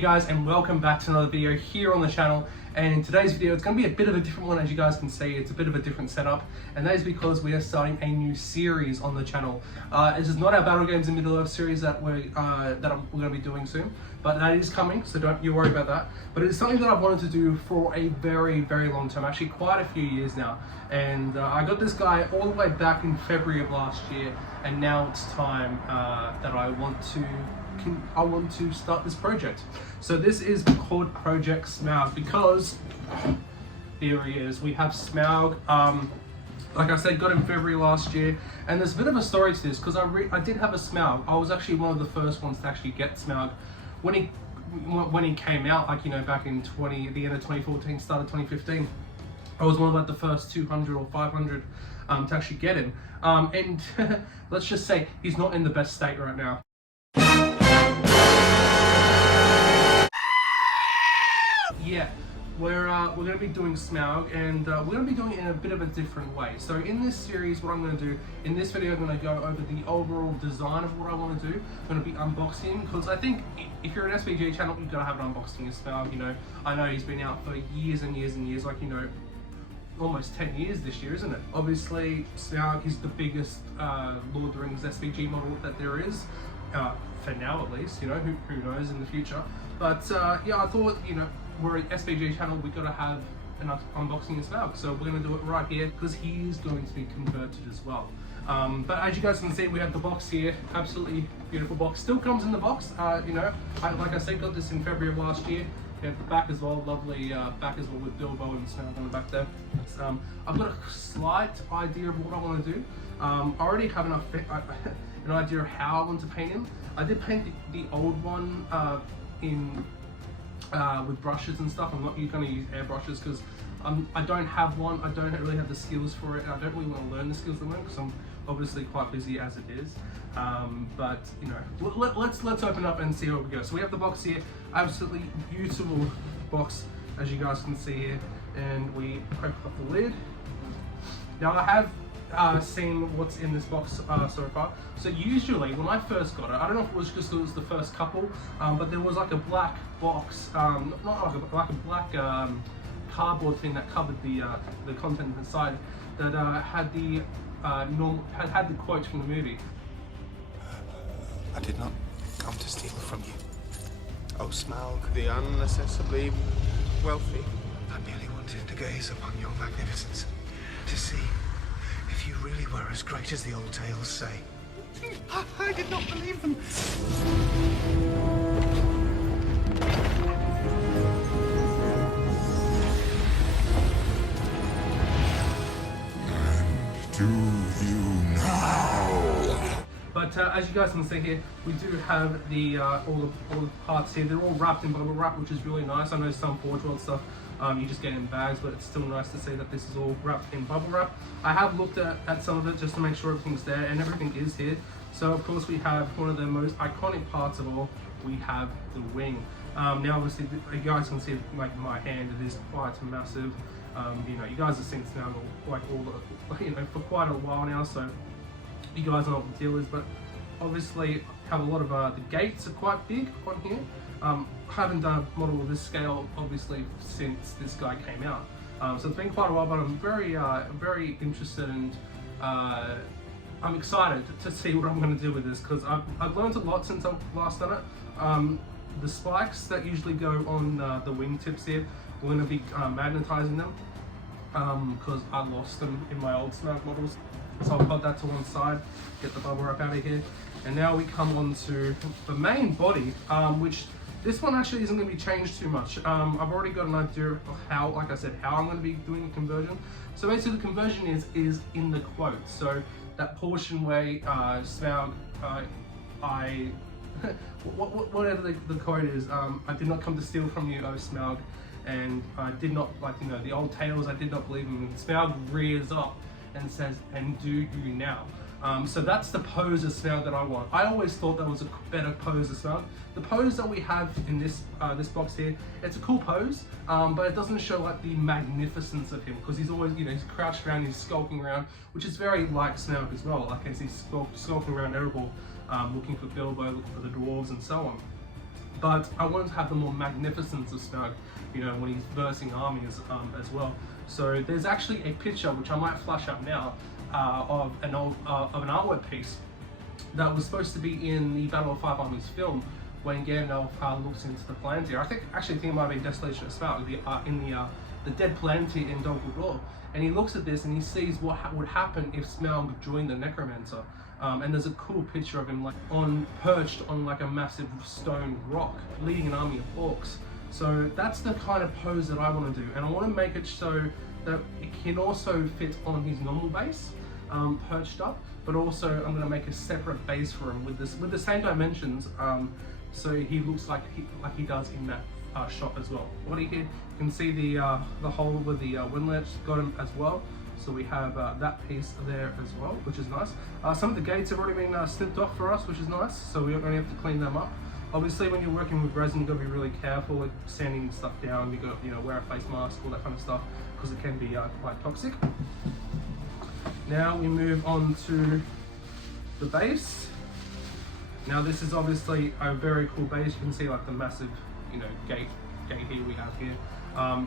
guys, and welcome back to another video here on the channel. And in today's video, it's going to be a bit of a different one. As you guys can see, it's a bit of a different setup, and that is because we are starting a new series on the channel. This is not our Battle Games in Middle-earth series that we're going to be doing soon, but that is coming, so don't you worry about that. But it's something that I've wanted to do for a very, very long time, actually quite a few years now. And I got this guy all the way back in February of last year, and now it's time that I want to start this project. So this is called Project Smaug because here he is. We have Smaug. Like I said, got him February last year, and there's a bit of a story to this because I did have a Smaug. I was actually one of the first ones to actually get Smaug when he came out, like, you know, back in the end of 2014, start of 2015. I was one of like the first 200 or 500 to actually get him. And let's just say he's not in the best state right now. Yeah, we're going to be doing Smaug, and we're going to be doing it in a bit of a different way. So in this series, what I'm going to do, in this video, I'm going to go over the overall design of what I want to do. I'm going to be unboxing, because I think if you're an SBG channel, you've got to have an unboxing of Smaug. You know, I know he's been out for years and years and years, like, you know, almost 10 years this year, isn't it? Obviously, Smaug is the biggest Lord of the Rings SBG model that there is, for now at least. You know, who knows in the future. But yeah, I thought, you know, we're an SBG channel, we've got to have an unboxing of Smaug. So we're going to do it right here because he is going to be converted as well. But as you guys can see, we have the box here, absolutely beautiful box. Still comes in the box, you know, like I said, got this in February of last year. We have the back as well, lovely back as well with Bilbo and Smaug on the back there. I've got a slight idea of what I want to do. I already have an idea of how I want to paint him. I did paint the old one with brushes and stuff. I'm not going to use airbrushes because I don't have one. I don't really have the skills for it, and I don't really want to learn the skills at the moment because I'm obviously quite busy as it is. But you know, let's open up and see where we go. So we have the box here, absolutely beautiful box, as you guys can see here, and we open up the lid. Now I have seen what's in this box so far. So usually when I first got it, I don't know if it was just because it was the first couple, but there was like a black box, not like a black cardboard thing that covered the content inside that had the had the quote from the movie. I did not come to steal from you, oh Smaug, the unaccessibly wealthy. I merely wanted to gaze upon your magnificence, to see if you really were as great as the old tales say. I did not believe them. Do you now? But as you guys can see here, we do have the all the parts here. They're all wrapped in bubble wrap, which is really nice. I know some Forge World stuff you just get in bags, but it's still nice to see that this is all wrapped in bubble wrap. I have looked at some of it just to make sure everything's there, and everything is here. So of course we have one of the most iconic parts of all. We have the wing. Now obviously you guys can see, like, my hand, it is quite massive. You know, you guys have seen Smaug like you know, for quite a while now, so you guys know what the deal is. But obviously have a lot of the gates are quite big on here. I haven't done a model of this scale obviously since this guy came out, so it's been quite a while, but I'm very interested, and I'm excited to see what I'm going to do with this, because I've learned a lot since I've last done it. The spikes that usually go on the wing tips here, we're going to be magnetizing them because I lost them in my old Smaug models. So I'll put that to one side, get the bubble wrap out of here, and now we come on to the main body, which this one actually isn't going to be changed too much. I've already got an idea of how, like I said, how I'm going to be doing the conversion. So basically the conversion is in the quote. So that portion where Smaug, whatever the quote is, I did not come to steal from you, oh Smaug, and I did not, like, you know, the old tales, I did not believe them. And Smaug rears up and says, and do you now? So that's the pose of Smaug that I want. I always thought that was a better pose of Smaug. The pose that we have in this this box here, it's a cool pose, but it doesn't show like the magnificence of him, because he's always, you know, he's crouched around, he's skulking around, which is very like Smaug as well. Like, as he's skulking around Erebor, looking for Bilbo, looking for the dwarves and so on. but I wanted to have the more magnificence of Smaug, you know, when he's versing armies as well. So there's actually a picture, which I might flash up now, of an artwork piece that was supposed to be in the Battle of Five Armies film, when Gandalf looks into the Palantir. I think it might be Desolation of Smaug, the dead Palantir in Dol Guldur. And he looks at this and he sees what would happen if Smaug joined the Necromancer. And there's a cool picture of him like perched on like a massive stone rock, leading an army of orcs. So that's the kind of pose that I want to do, and I want to make it so that it can also fit on his normal base, perched up, but also I'm going to make a separate base for him with the same dimensions, so he looks like he does in that shot as well. What here, you can see the hole with the windlass got him as well. So we have that piece there as well, which is nice. Some of the gates have already been snipped off for us, which is nice. So we only have to clean them up. Obviously, when you're working with resin, you've got to be really careful with sanding stuff down. You've got to wear a face mask, all that kind of stuff, because it can be quite toxic. Now we move on to the base. Now this is obviously a very cool base. You can see like the massive, gate here we have here.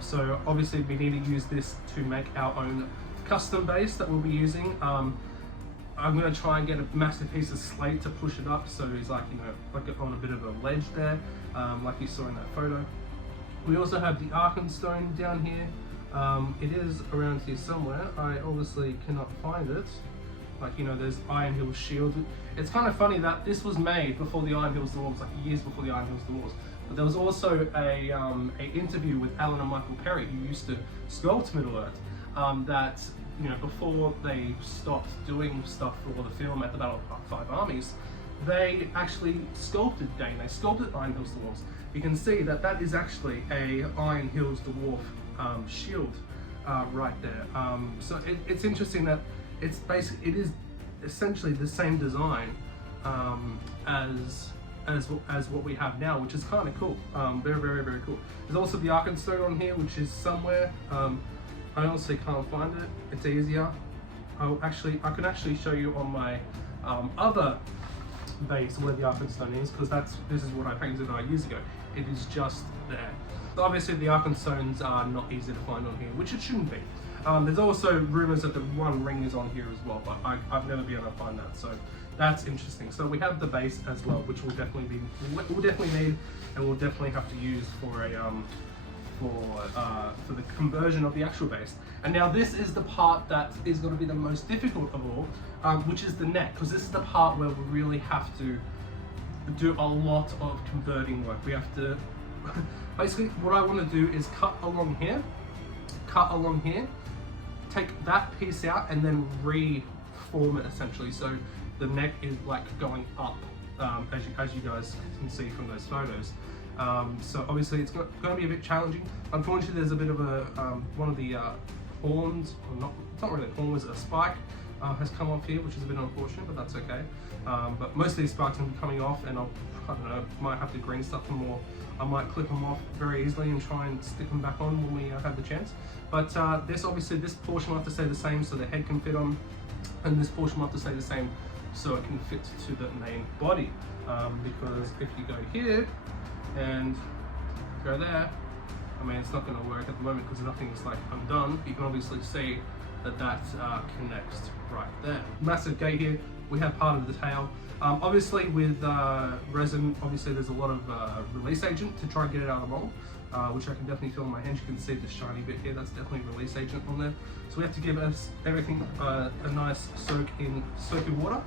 So obviously we need to use this to make our own custom base that we'll be using. I'm going to try and get a massive piece of slate to push it up, so he's like on a bit of a ledge there, like you saw in that photo. We also have the Arkenstone down here. It is around here somewhere. I obviously cannot find it. There's Iron Hill's shield. It's kind of funny that this was made before the Iron Hills Dwarves, like years before the Iron Hills Dwarves. But there was also a interview with Alan and Michael Perry, who used to sculpt Middle-earth, that before they stopped doing stuff for the film at the Battle of Five Armies, they actually sculpted Dane. They sculpted Iron Hills Dwarves. You can see that is actually a Iron Hills Dwarf shield right there. So it's interesting that it is essentially the same design as what we have now, which is kind of cool. Very, very, very cool. There's also the Arkenstone on here, which is somewhere. I honestly can't find it. It's easier. I can actually show you on my other base where the Arkenstone is, because this is what I painted years ago. It is just there. So obviously the Arkenstones are not easy to find on here, which it shouldn't be. There's also rumors that the One Ring is on here as well, but I've never been able to find that. So that's interesting. So we have the base as well, which we'll definitely need, and we'll definitely have to use for the conversion of the actual base. And now this is the part that is going to be the most difficult of all, which is the neck, because this is the part where we really have to do a lot of converting work. We have to basically, what I want to do is cut along here, take that piece out, and then reform it essentially, so the neck is like going up, as you guys can see from those photos. So obviously it's going to be a bit challenging. Unfortunately, there's a bit of a one of the horns, or not, it's not really a horn, it's a spike, has come off here, which is a bit unfortunate, but that's okay. But most of these spikes are coming off, and I don't know, might have to green stuff them, or I might clip them off very easily and try and stick them back on when we have the chance. But this portion will have to stay the same so the head can fit on, and this portion will have to stay the same so it can fit to the main body. Because if you go here and go there, I mean, it's not going to work at the moment because nothing is like undone. You can obviously see that connects right there. Massive gate here. We have part of the tail. Obviously with resin, obviously there's a lot of release agent to try and get it out of the mold, which I can definitely feel on my hands. You can see the shiny bit here, that's definitely release agent on there. So we have to give everything a nice soak in water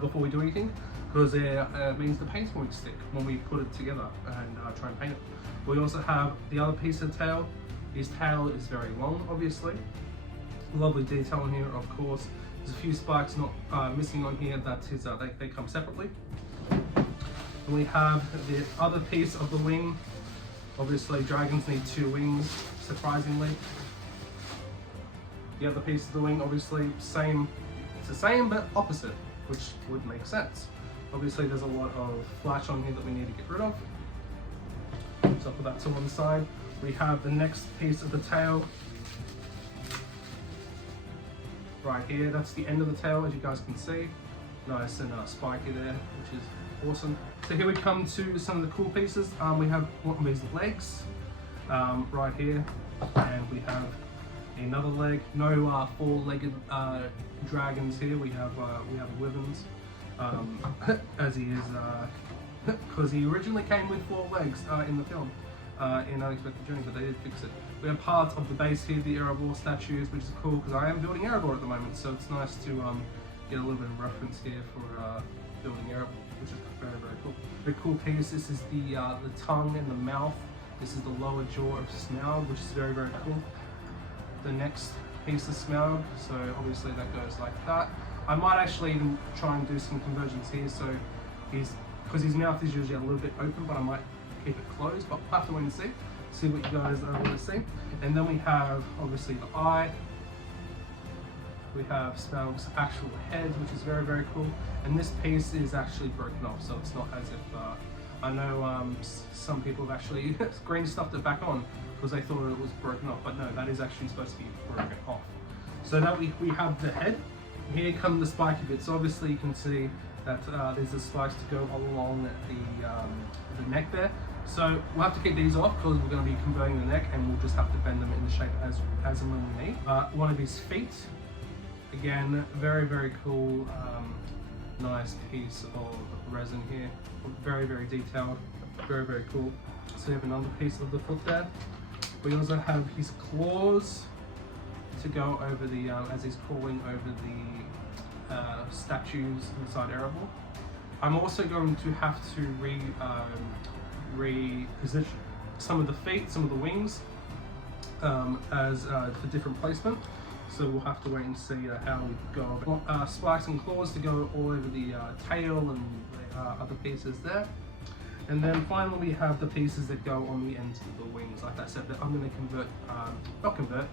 before we do anything, because it means the paint won't stick when we put it together and try and paint it. We also have the other piece of tail. His tail is very long, obviously. Lovely detail in here, of course. There's a few spikes not missing on here. That's his. They come separately. And we have the other piece of the wing. Obviously, dragons need two wings, surprisingly. The other piece of the wing, obviously, same. It's the same but opposite, which would make sense. Obviously, there's a lot of flash on here that we need to get rid of. So I'll put that to one side. We have the next piece of the tail. Right here, that's the end of the tail, as you guys can see. Nice and spiky there, which is awesome. So here we come to some of the cool pieces. We have one of these legs right here, and we have another leg. No four-legged dragons here. We have wyverns, as he is, because he originally came with 4 legs in the film. In Unexpected Journey, but they did fix it. We have parts of the base here, the Erebor statues, which is cool because I am building Erebor at the moment, so it's nice to get a little bit of reference here for building Erebor, which is very, very cool. Very cool piece. This is the tongue and the mouth. This is the lower jaw of Smaug, which is very, very cool. The next piece of Smaug, so obviously that goes like that. I might actually even try and do some conversions here, so because his mouth is usually a little bit open, but I might keep it closed, but we'll have to wait and see what you guys want to see. And then we have obviously the eye. We have Smaug's actual head, which is very, very cool. And this piece is actually broken off, so it's not as if I know some people have actually green stuffed it back on because they thought it was broken off, but no, that is actually supposed to be broken off. So now we have the head. Here come the spiky bits. Obviously you can see that there's the spikes to go along the neck there. So we'll have to keep these off because we're going to be converting the neck, and we'll just have to bend them into shape as and when we need. One of his feet, again, very, very cool, nice piece of resin here. Very, very detailed, very, very cool. So we have another piece of the foot there. We also have his claws to go over the, as he's crawling over the statues inside Erebor. I'm also going to have to reposition some of the feet, some of the wings, as for different placement. So we'll have to wait and see how we go. Spikes and claws to go all over the tail and the other pieces there. And then finally we have the pieces that go on the ends of the wings. Like I said, that I'm going to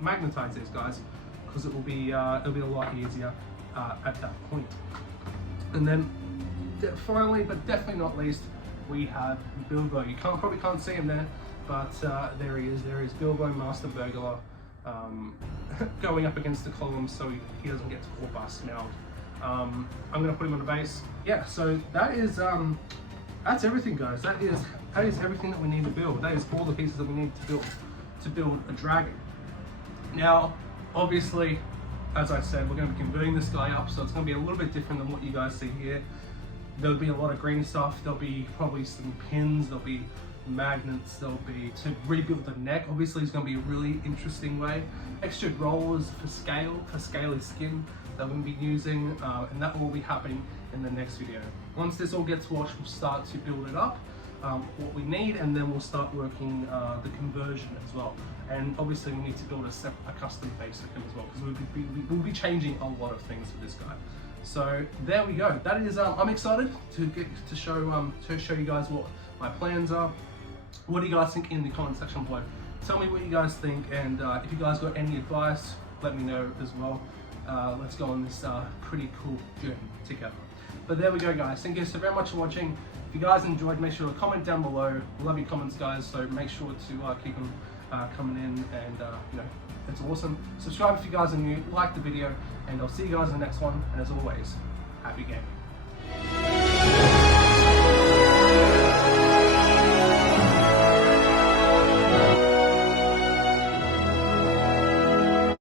magnetize these guys, because it'll be a lot easier at that point. And then finally, but definitely not least, we have Bilbo. You probably can't see him there, but there he is. There is Bilbo, Master Burglar, going up against the columns so he doesn't get caught by Smaug. I'm going to put him on the base. Yeah, so that is that's everything, guys. That is everything that we need to build. That is all the pieces that we need to build a dragon. Now, obviously, as I said, we're going to be converting this guy up, so it's going to be a little bit different than what you guys see here. There'll be a lot of green stuff. There'll be probably some pins. There'll be magnets. There'll be to rebuild the neck. Obviously, it's going to be a really interesting way. Extra rollers for scaly skin that we'll be using, and that will be happening in the next video. Once this all gets washed, we'll start to build it up, what we need, and then we'll start working the conversion as well. And obviously, we need to build a custom base for him as well, because we'll be changing a lot of things for this guy. So there we go. That is, I'm excited to show you guys what my plans are. What do you guys think in the comment section below? Tell me what you guys think, and if you guys got any advice, let me know as well. Let's go on this pretty cool journey together. But there we go, guys. Thank you so very much for watching. If you guys enjoyed, make sure to comment down below. Love your comments, guys, so make sure to keep them coming in, and you know, it's awesome. Subscribe if you guys are new, like the video, and I'll see you guys in the next one. And as always, happy gaming.